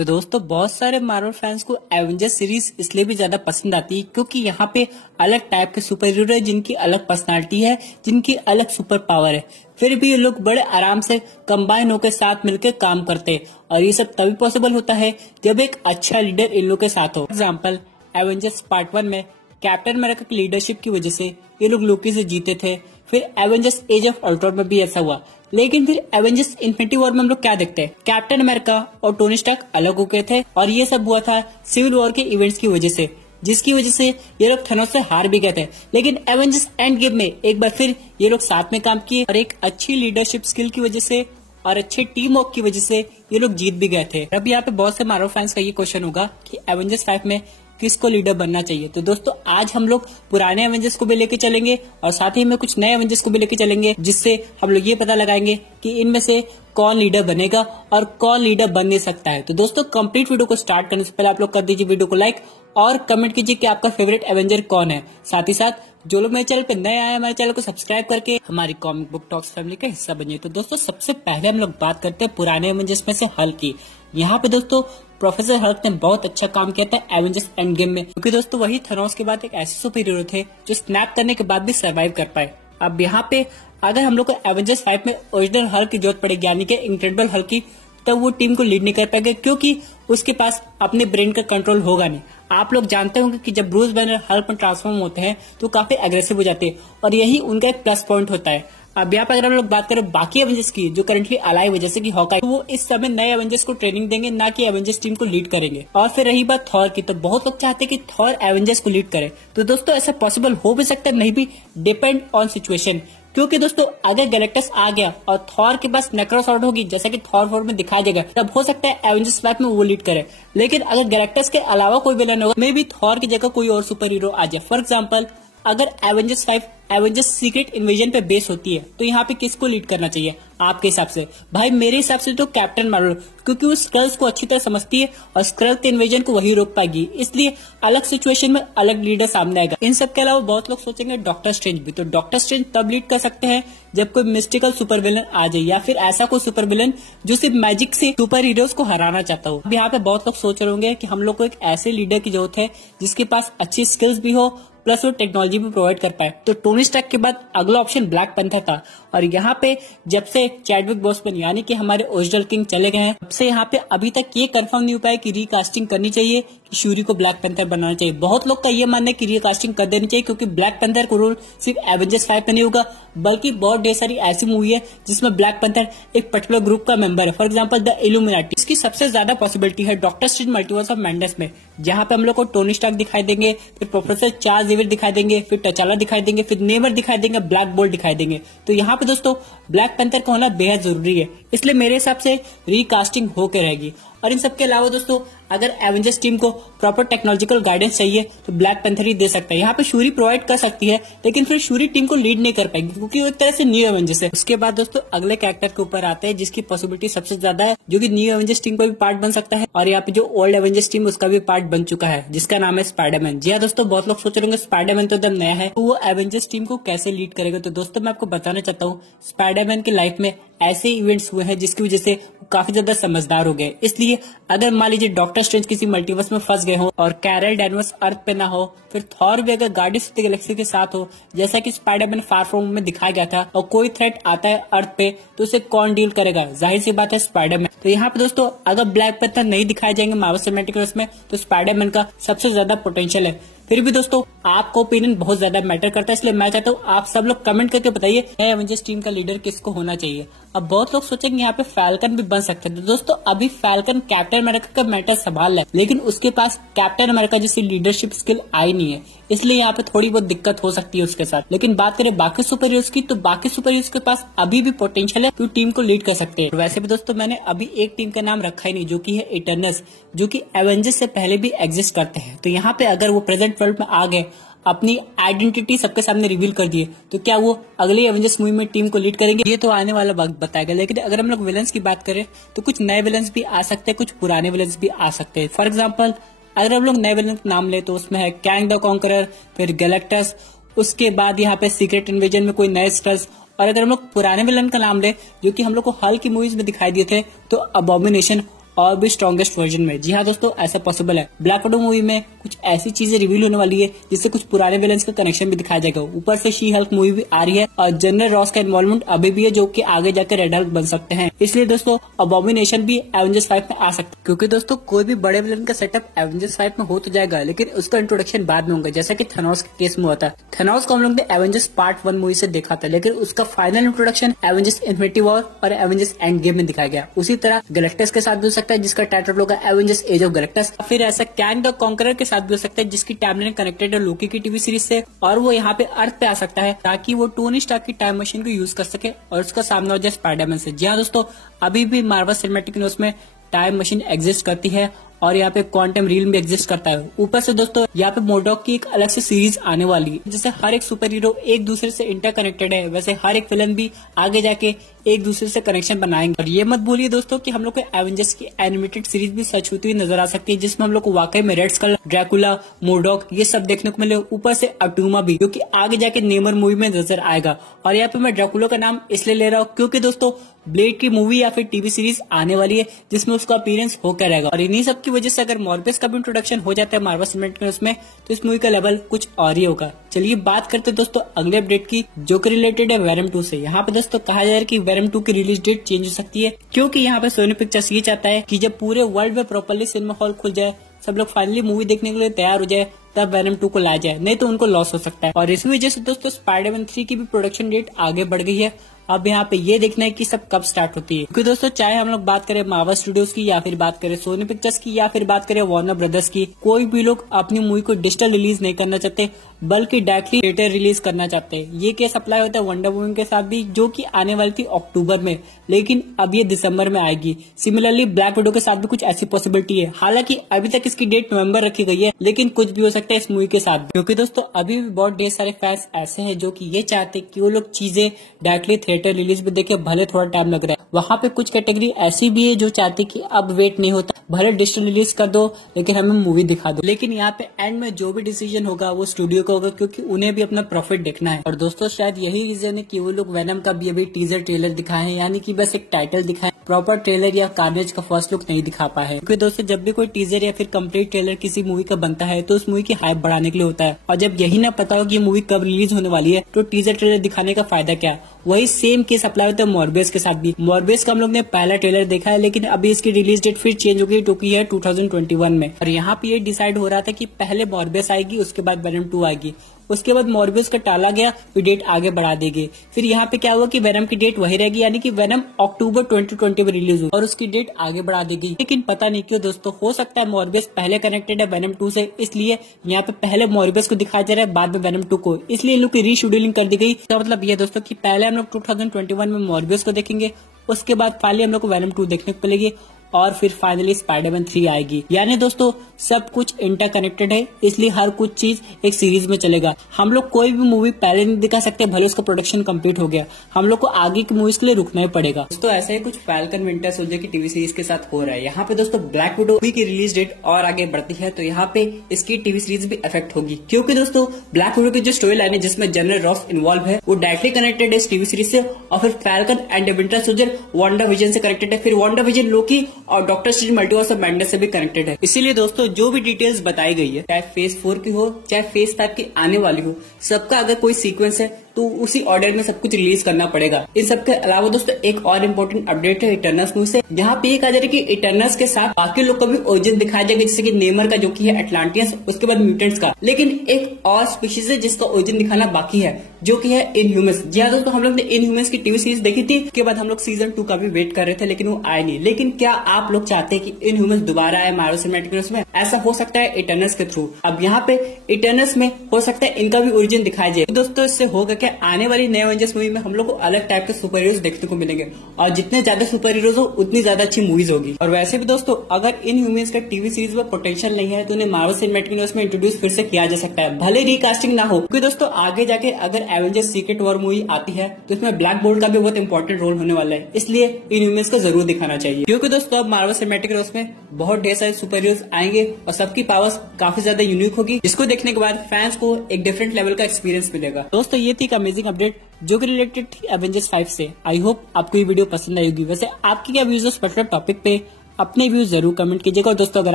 तो दोस्तों बहुत सारे मार्वल फैंस को एवेंजर्स सीरीज इसलिए भी ज्यादा पसंद आती है क्योंकि यहाँ पे अलग टाइप के सुपर हीरो है जिनकी अलग पर्सनालिटी है, जिनकी अलग सुपर पावर है। फिर भी ये लोग बड़े आराम से कंबाइन होकर साथ मिलकर काम करते हैं और ये सब तभी पॉसिबल होता है जब एक अच्छा लीडर इन लोग के साथ हो। एग्जाम्पल एवेंजर्स पार्ट 1 में कैप्टन अमेरिका की लीडरशिप की वजह से ये लोग लोकी से जीते थे। फिर एवेंजर्स एज ऑफ अल्ट्रॉन में भी ऐसा हुआ। लेकिन फिर एवेंजर्स इन्फिनिटी वॉर में हम लोग क्या देखते हैं, कैप्टन अमेरिका और टोनी स्टार्क अलग हो गए थे और ये सब हुआ था सिविल वॉर के इवेंट्स की वजह से, जिसकी वजह से ये लोग थैनोस से हार भी गए थे। लेकिन एवेंजर्स एंड गेम में एक बार फिर ये लोग साथ में काम किए और एक अच्छी लीडरशिप स्किल की वजह से और अच्छे टीम वर्क की वजह से ये लोग जीत भी गए थे। अब यहाँ पे बहुत से मार्वल फैंस का ये क्वेश्चन होगा कि एवेंजर्स 5 में किसको लीडर बनना चाहिए। तो दोस्तों आज हम लोग पुराने एवेंजर्स को भी लेके चलेंगे और साथ ही में कुछ नए एवेंजर्स को भी लेके चलेंगे, जिससे हम लोग ये पता लगाएंगे कि इनमें से कौन लीडर बनेगा और कौन लीडर बन नहीं सकता है। तो दोस्तों कंप्लीट वीडियो को स्टार्ट करने से पहले आप लोग कर दीजिए वीडियो को लाइक और कमेंट कीजिए कि आपका फेवरेट एवेंजर कौन है। साथ ही साथ जो लोग मेरे चैनल पे नए आए हमारे चैनल को सब्सक्राइब करके हमारी कॉमिक बुक टॉक्स फैमिली का हिस्सा बनिए। तो दोस्तों सबसे पहले हम लोग बात करते हैं पुराने एवेंजर्स में से हल्क की। यहाँ पे दोस्तों प्रोफेसर हल्क ने बहुत अच्छा काम किया था एवेंजर्स एंड गेम में, क्योंकि दोस्तों वही थैनोस के बाद एक ऐसे सुपर हीरो थे जो स्नैप करने के बाद भी सर्वाइव कर पाए। अब यहाँ पे अगर हम लोग को एवेंजर्स 5 में ओरिजिनल हल्क की जरूरत पड़ेगी, यानी कि इनक्रेडिबल हल्क की, तब वो टीम को लीड नहीं कर पाएगा क्योंकि उसके पास अपने ब्रेन का कंट्रोल होगा नहीं। आप लोग जानते होंगे कि जब ब्रूस बैनर हल्क में ट्रांसफॉर्म होते हैं तो काफी एग्रेसिव हो जाते हैं और यही उनका एक प्लस पॉइंट होता है। अब यहाँ पर अगर हम लोग बात करें बाकी एवेंजर्स की जो करंटली अलाइव है, जैसे कि हॉकाई, तो वो इस समय नए एवेंजर्स को ट्रेनिंग देंगे, ना कि एवेंजर्स टीम को लीड करेंगे। और फिर रही बात थॉर की, तो बहुत लोग चाहते हैं कि थॉर एवेंजर्स को लीड करे। तो दोस्तों ऐसा पॉसिबल हो भी सकता है, नहीं भी, डिपेंड ऑन सिचुएशन। क्योंकि दोस्तों अगर गैलेक्टस आ गया और थॉर के पास नेक्रोसॉर्ड होगी, जैसा कि थॉर 4 में दिखाया जाएगा, तब हो सकता है एवेंजर्स 5 में वो लीड करे। लेकिन अगर गैलेक्टस के अलावा कोई विलन होगा, मे बी थॉर की जगह कोई और सुपर हीरो आ जाए। फॉर एग्जाम्पल अगर एवेंजर्स 5 एवेंजर्स सीक्रेट इन्वेजन पे बेस होती है, तो यहाँ पे किसको लीड करना चाहिए आपके हिसाब से? भाई मेरे हिसाब से तो कैप्टन मार्वल, क्योंकि वो स्क्रल्स को अच्छी तरह समझती है और स्क्रल के इन्वेजन को वही रोक पाएगी। इसलिए अलग सिचुएशन में अलग लीडर सामने आएगा। इन सब के अलावा बहुत लोग सोचेंगे डॉक्टर स्ट्रेंज भी, तो डॉक्टर स्ट्रेंज तब लीड कर सकते हैं जब कोई मिस्टिकल सुपर विलन आ जाए, या फिर ऐसा कोई सुपर विलन जो सिर्फ मैजिक से सुपर हीरोज को हराना चाहता हो। अब यहाँ पे बहुत लोग सोच रहे होंगे कि हम लोग को एक ऐसे लीडर की जरूरत है जिसके पास अच्छी स्किल्स भी हो प्लस वो टेक्नोलॉजी भी प्रोवाइड कर पाए। तो टोनी स्टार्क के बाद अगला ऑप्शन ब्लैक पैंथर था और यहाँ पे जब से चैडविक बोसमैन यानी कि हमारे ओरिजिनल किंग चले गए हैं, तब से यहाँ पे अभी तक ये कंफर्म नहीं हो पाया कि रिकास्टिंग करनी चाहिए कि शूरी को ब्लैक पैंथर बनाना चाहिए। बहुत लोग का ये मानना है कि रिकास्टिंग कर देनी चाहिए, क्योंकि ब्लैक पैंथर को रोल सिर्फ एवेंजर्स 5 में नहीं होगा, बल्कि बहुत ढेर सारी ऐसी मूवी है जिसमें ब्लैक पैंथर एक पर्टिकुलर ग्रुप का मेंबर है। For example the illuminati. इसकी सबसे ज्यादा पॉसिबिलिटी है doctor strange multiverse of madness में, जहाँ पे हम लोग को टोनी स्टार्क दिखाई देंगे, फिर प्रोफेसर चार्ल्स ज़ेवियर दिखाई देंगे, फिर टचाला दिखाई देंगे, फिर नेवर दिखाई देंगे, ब्लैक बोल्ट दिखाई देंगे। तो यहाँ पे दोस्तों ब्लैक पैंथर का होना बेहद जरूरी है, इसलिए मेरे हिसाब से रिकास्टिंग होकर रहेगी। और इन सब के अलावा दोस्तों अगर एवेंजर्स टीम को प्रॉपर टेक्नोलॉजिकल गाइडेंस चाहिए तो ब्लैक पैंथर ही दे सकता है। यहाँ पे शूरी प्रोवाइड कर सकती है, लेकिन फिर शूरी टीम को लीड नहीं कर पाएगी क्योंकि वो एक तरह से न्यू एवेंजर्स है। उसके बाद दोस्तों अगले कैरेक्टर के ऊपर आते हैं जिसकी पॉसिबिलिटी सबसे ज्यादा है, जो कि न्यू एवेंजर्स टीम का भी पार्ट बन सकता है, और यहाँ पे जो ओल्ड एवेंजर्स टीम उसका भी पार्ट बन चुका है, जिसका नाम है स्पाइडरमैन। जी हाँ दोस्तों, बहुत लोग सोच रहे होंगे स्पाइडरमैन तो एकदम नया है, तो वो एवेंजर्स टीम को कैसे लीड करेगा? तो दोस्तों मैं आपको बताना चाहता हूँ, स्पाइडरमैन की लाइफ में ऐसे इवेंट्स हुए हैं जिसकी वजह से काफी ज्यादा समझदार हो गए। इसलिए अगर मान लीजिए डॉक्टर स्ट्रेंज किसी मल्टीवर्स में फंस गए हो और कैरल डैनवर्स अर्थ पे ना हो, फिर थॉर भी अगर गार्डियंस ऑफ द गैलेक्सी के साथ हो, जैसा कि स्पाइडरमैन फार फ्रॉम में दिखाया गया था, और कोई थ्रेट आता है अर्थ पे, तो उसे कौन डील करेगा? जाहिर सी बात है स्पाइडरमैन। तो यहाँ पे दोस्तों अगर ब्लैक पैंथर नहीं दिखाए जाएंगे मार्वल सिनेमैटिक यूनिवर्स में, तो स्पाइडरमैन का सबसे ज्यादा पोटेंशियल है। फिर भी दोस्तों आपका ओपिनियन बहुत ज्यादा मैटर करता है, इसलिए मैं चाहता हूँ आप सब लोग कमेंट करके बताइए एवेंजर्स टीम का लीडर किसको होना चाहिए। अब बहुत लोग सोचेंगे यहाँ पे फैल्कन भी बन सकते हैं, तो दोस्तों अभी फैल्कन कैप्टन अमेरिका का मैटर संभाल रहा है, लेकिन उसके पास कैप्टन अमेरिका जैसी लीडरशिप स्किल आई नहीं है, इसलिए यहाँ पे थोड़ी बहुत दिक्कत हो सकती है उसके साथ। लेकिन बात करें बाकी सुपर हीरोज की, तो बाकी सुपर हीरोज के पास अभी भी पोटेंशियल है कि टीम को लीड कर सकते हैं। वैसे भी दोस्तों मैंने अभी एक टीम का नाम रखा ही नहीं, जो की है इटर्नल्स, जो की एवेंजर्स से पहले भी एग्जिस्ट करते हैं। तो यहाँ पे अगर वो प्रेजेंट वर्ल्ड में आ गए, अपनी आइडेंटिटी सबके सामने रिवील कर दिए, तो क्या वो अगली एवेंजर्स मूवी में टीम को लीड करेंगे? ये तो आने वाला वक्त बताएगा। लेकिन अगर हम लोग विलन्स की बात करें तो कुछ नए विलन्स भी आ सकते हैं, कुछ पुराने विलन्स भी आ सकते हैं। फॉर एग्जाम्पल अगर हम लोग नए विलन का नाम ले तो उसमें है कैंग द कॉन्करर, फिर गैलेक्टस, उसके बाद यहाँ पे सीक्रेट इन्वेजन में कोई नए स्टर्स, और अगर हम लोग पुराने विलन का नाम ले जो कि हम लोग को हल्क की मूवीज में दिखाई दिए थे, तो अबॉमिनेशन और भी स्ट्रॉन्गेस्ट वर्जन में। जी हाँ दोस्तों, ऐसा पॉसिबल है। ब्लैक विडो मूवी में कुछ ऐसी चीजें रिवील होने वाली है जिससे कुछ पुराने विलेंस का कनेक्शन भी दिखाया जाएगा। ऊपर से शी हल्क मूवी भी आ रही है और जनरल रॉस का इन्वॉल्वमेंट अभी भी है, जो कि आगे जाकर रेड हल्क बन सकते हैं। इसलिए दोस्तों अबॉमिनेशन भी एवेंजर्स 5 में आ सकता है, क्योंकि दोस्तों कोई भी बड़े विलन का सेटअप एवेंजर्स 5 में हो तो जाएगा, लेकिन उसका इंट्रोडक्शन बाद में होगा, जैसा कि थेनोस के केस में होता है। थेनोस को हम लोग ने एवेंजर्स पार्ट 1 मूवी से देखा था, लेकिन उसका final introduction Avengers infinity war और एवेंजर्स एंड गेम में दिखाया गया। उसी तरह गैलेक्टस के साथ भी हो सकता है, जिसका टाइटल होगा एवेंजर्स एज ऑफ गैलेक्टस। फिर ऐसा कैंग द कॉन्करर के साथ भी हो सकता है, जिसकी टाइमलाइन कनेक्टेड है लोकी की टीवी सीरीज से, और वो यहाँ पे अर्थ पे आ सकता है ताकि वो टोनी स्टार्क की टाइम मशीन को यूज कर सके और उसका सामना हो जाए स्पाइडरमैन से। जी हाँ दोस्तों, अभी भी मार्वल सिनेमैटिक यूनिवर्स में टाइम मशीन एग्जिस्ट करती है और यहाँ पे क्वांटम रील भी एग्जिस्ट करता है। ऊपर से दोस्तों यहाँ पे मोडॉक की एक अलग से सीरीज आने वाली है, जैसे हर एक सुपर हीरो एक दूसरे से इंटरकनेक्टेड है, वैसे हर एक विलन भी आगे जाके एक दूसरे से कनेक्शन बनाएंगे। और ये मत भूलिए दोस्तों कि हम लोग को एवेंजर्स की एनिमेटेड सीरीज भी सच होती हुई नजर आ सकती है, जिसमें हम लोग को वाकई में रेड स्कल, ड्रैकुला, मोडॉक ये सब देखने को मिले। ऊपर से अटूमा भी, जो कि आगे जाके नेमर मूवी में नजर आएगा। और यहाँ पे मैं ड्रैकुला का नाम इसलिए ले रहा हूँ क्योंकि दोस्तों ब्लेड की मूवी या फिर टीवी सीरीज आने वाली है, जिसमें उसका अपीयरेंस होकर रहेगा। और इन्हीं सब की वजह से अगर मॉर्बियस का भी इंट्रोडक्शन हो जाता है मार्वल सिनेमैटिक यूनिवर्स में, तो इस मूवी का लेवल कुछ और ही होगा। चलिए बात करते हैं दोस्तों अगले अपडेट की, जो कि रिलेटेड है वेनम 2 से। यहाँ पे दोस्तों कहा जा रहा है कि वेनम 2 की रिलीज डेट चेंज हो सकती है, क्योंकि यहाँ पे सोनी पिक्चर्स ये चाहता है कि जब पूरे वर्ल्ड में प्रॉपर्ली सिनेमा हॉल खुल जाए, सब लोग फाइनली मूवी देखने के लिए तैयार हो जाए, तब वेनम 2 को लाया जाए, नहीं तो उनको लॉस हो सकता है। और इसी वजह से दोस्तों स्पाइडरमैन 3 की भी प्रोडक्शन डेट आगे बढ़ गई है। अब यहाँ पे ये देखना है कि सब कब स्टार्ट होती है, क्योंकि दोस्तों चाहे हम लोग बात करें मार्वल स्टूडियोज की, या फिर बात करें सोनी पिक्चर्स की, या फिर बात करें वार्नर ब्रदर्स की, कोई भी लोग अपनी मूवी को डिजिटल रिलीज नहीं करना चाहते, बल्कि डायरेक्टली थिएटर रिलीज करना चाहते हैं। ये केस अप्लाई होता है वंडर वुमन के साथ भी, जो कि आने वाली थी अक्टूबर में, लेकिन अब ये दिसंबर में आएगी। सिमिलरली ब्लैक विडो के साथ भी कुछ ऐसी पॉसिबिलिटी है। हालांकि अभी तक इसकी डेट नवंबर रखी गई है, लेकिन कुछ भी हो सकता है इस मूवी के साथ भी, क्योंकि दोस्तों अभी भी बहुत ढेर सारे फैंस ऐसे हैं जो कि ये चाहते हैं कि वो लोग चीजें डायरेक्टली थिएटर रिलीज में देखे, भले थोड़ा टाइम लग रहा है। वहाँ पे कुछ कैटेगरी ऐसी भी है जो चाहती कि अब वेट नहीं होता, भले डिजिटल रिलीज कर दो लेकिन हमें मूवी दिखा दो। लेकिन यहाँ पे एंड में जो भी डिसीजन होगा वो स्टूडियो का होगा, क्योंकि उन्हें भी अपना प्रॉफिट देखना है। और दोस्तों शायद यही रीजन है कि वो लोग वेनम का भी अभी टीजर ट्रेलर दिखाए हैं, यानी कि बस एक टाइटल दिखाए, प्रॉपर ट्रेलर या कार्नेज का फर्स्ट लुक नहीं दिखा पाए हैं। क्योंकि दोस्तों जब भी कोई टीजर या फिर कंप्लीट ट्रेलर किसी मूवी का बनता है तो उस मूवी की हाइप बढ़ाने के लिए होता है, और जब यही ना पता हो कि ये मूवी कब रिलीज होने वाली है तो टीजर ट्रेलर दिखाने का फायदा क्या। वही सेम केस अप्लाई होता है मॉर्बियस के साथ भी। मॉर्बियस का हम लोग ने पहला ट्रेलर देखा है, लेकिन अभी इसकी रिलीज डेट फिर चेंज हो गई, जो कि है 2021 में। और यहाँ पे ये डिसाइड हो रहा था कि पहले मॉर्बियस आएगी, उसके बाद वेनम 2 आएगी, उसके बाद मॉर्बियस का टाला गया, फिर डेट आगे बढ़ा दी गई। फिर यहाँ पे क्या हुआ कि वेनम की डेट वही रहेगी, यानी कि वेनम अक्टूबर 2020 में रिलीज हुई और उसकी डेट आगे बढ़ा दी गई। लेकिन पता नहीं क्यों दोस्तों, हो सकता है मॉर्बियस पहले कनेक्टेड है वेनम 2 से, इसलिए यहाँ पे पहले मॉर्बियस को दिखाया जा रहा है, बाद में वेनम 2 को, इसलिए इन लोग की रीशेड्यूलिंग कर दी गई। तो मतलब ये दोस्तों कि पहले हम लोग 2021 में मॉर्बियस को देखेंगे, उसके बाद फाइनली हम लोग को वेनम 2 देखने को मिलेगी, और फिर फाइनली स्पाइडरमैन 3 आएगी। यानी दोस्तों सब कुछ इंटरकनेक्टेड है, इसलिए हर कुछ चीज एक सीरीज में चलेगा। हम लोग कोई भी मूवी पहले नहीं दिखा सकते, भले उसका प्रोडक्शन कंप्लीट हो गया, हम लोग को आगे की मूवीज के लिए रुकना ही पड़ेगा। दोस्तों ऐसा ही कुछ फैल्कन विंटर सोल्जर की टीवी सीरीज के साथ हो रहा है। यहाँ पे दोस्तों ब्लैक विडो की रिलीज डेट और आगे बढ़ती है, तो यहाँ पे इसकी टीवी सीरीज भी इफेक्ट होगी, क्योंकि दोस्तों ब्लैक विडो की जो स्टोरी लाइन है जिसमें जनरल रॉस इन्वॉल्व है, वो डायरेक्टली कनेक्टेड है इस टीवी सीरीज से, और फिर falcon and winter soldier Wanda vision से कनेक्टेड है, फिर वांडा विजन लोकी और doctor strange multiverse of madness से भी कनेक्टेड है। इसीलिए दोस्तों जो भी डिटेल्स बताई गई है, चाहे फेज 4 की हो चाहे फेज 5 की आने वाली हो, सबका अगर कोई सीक्वेंस है तो उसी ऑर्डर में सब कुछ रिलीज करना पड़ेगा। इन सब के अलावा दोस्तों एक और इम्पोर्टेंट अपडेट है इटर्नल्स मूवी से, जहाँ पे ये कहा जा रहा है कि इटर्नल्स के साथ बाकी लोग का भी ओरिजिन दिखाया जाएगा, जैसे कि नेमर का जो कि है एटलांटियंस, उसके बाद म्यूटेंट्स का, लेकिन एक और स्पीशीज है जिसका ओरिजिन दिखाना बाकी है, जो कि है इनह्यूमंस। जी हाँ दोस्तों, हम लोग ने इनह्यूमंस की टीवी सीरीज देखी थी, उसके बाद हम लोग सीजन 2 का भी वेट कर रहे थे, लेकिन वो आए नहीं। लेकिन क्या आप लोग चाहते हैं कि इनह्यूमंस दोबारा आए मार्वल सिनेमैटिक यूनिवर्स में? ऐसा हो सकता है इटर्नल्स के थ्रू। अब यहाँ पे इटर्नल्स में हो सकता है इनका भी ओरिजिन दिखाया जाए। दोस्तों इससे होगा क्या, आने वाली नए एवेंजर्स मूवी में हम लोग को अलग टाइप के सुपर हीरोज देखने को मिलेंगे, और जितने ज्यादा सुपर हीरोज हो उतनी ज्यादा अच्छी मूवीज होगी। और वैसे भी दोस्तों अगर इनह्यूमंस का टीवी सीरीज में पोटेंशियल नहीं है तो उन्हें मार्वल सिनेमैटिक यूनिवर्स में इंट्रोड्यूस फिर से किया जा सकता है, भले रिकास्टिंग ना हो, क्योंकि दोस्तों आगे जाके अगर एवेंजर्स सीक्रेट वॉर मूवी आती है तो इसमें ब्लैक बोल्ट का भी बहुत इंपॉर्टेंट रोल होने वाला है, इसलिए इनह्यूमंस को जरूर दिखाना चाहिए। क्योंकि दोस्तों अब मार्वल सिनेमैटिक यूनिवर्स में बहुत ढेर सारे सुपर हीरोज आएंगे और सबकी पावर्स काफी ज्यादा यूनिक होगी, जिसको देखने के बाद फैंस को एक डिफरेंट लेवल का एक्सपीरियंस मिलेगा। दोस्तों ये थी एक अमेजिंग अपडेट जो कि रिलेटेड थी एवेंजर्स 5 से। आई होप आपको ये वीडियो पसंद आई होगी। वैसे आपकी क्या व्यूज है इस पर्टिकुलर टॉपिक पे? अपने व्यूज जरूर कमेंट कीजिएगा। और दोस्तों अगर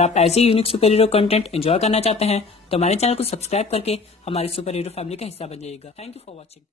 आप ऐसे unique super hero content enjoy करना चाहते हैं तो हमारे चैनल को सब्सक्राइब करके हमारी सुपर हीरो फैमिली का हिस्सा बन जाइएगा। Thank you for watching.